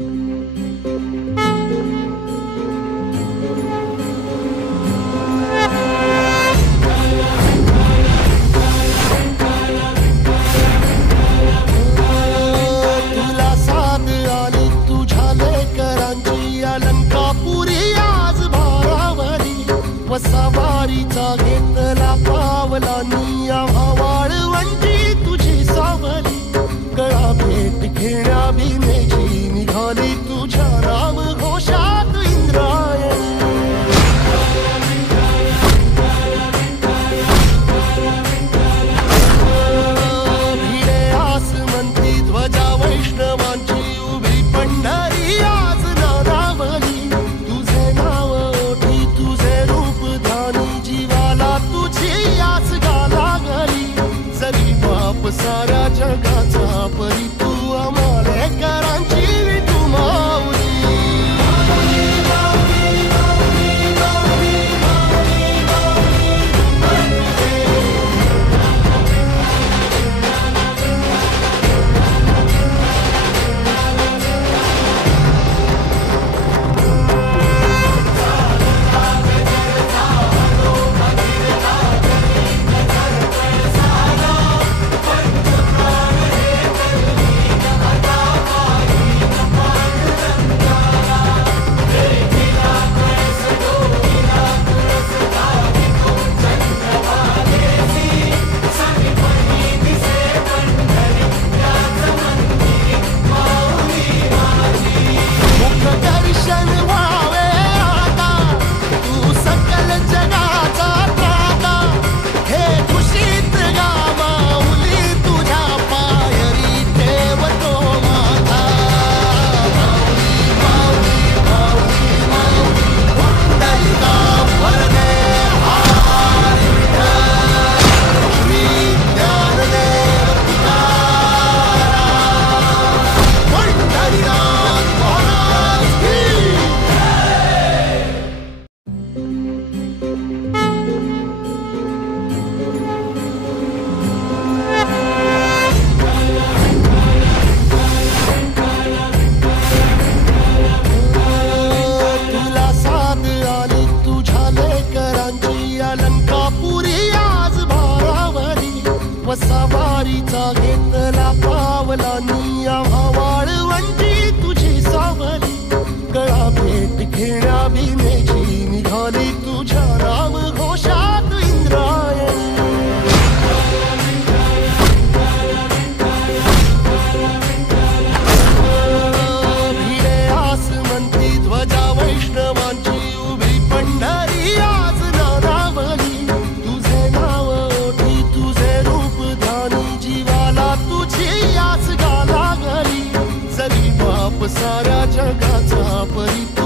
तुला साथ आली तुझ्या लेकरांची अलंकापुरी आज भारावरी वसावारीचा घेतला पावलांनी आम्हा वाळवंटी तुझी सावली गळा भेट घेण्या भीमेची निघाली तुझ्या राम घोषात इंद्रायणी भिडे आसमंती ध्वजा वैष्णवांची उभी पंढरी आज नारावली तुझे नाव ओठी तुझे रूप ध्यानी जीवाला तुझी आस गाला गली जरी बाप साऱ्या जगाचा परी तू आम्हाला करांची विठू माऊली वसावारीचा घेतला पावलांनी आम्हा वाळवंटी तुझी सावली गळा भेट घेण्या भीमेची निघाली तुझ्या राम घोषात इंद्रायणी भिडे आसमंती ध्वजा वैष्णवांची उभी पंढरी आज नारावली तुझे नाव ओठी तुझे रूप ध्यानी जीवाला तुझी आस गाला गली जरी बाप साऱ्या जगाचा परी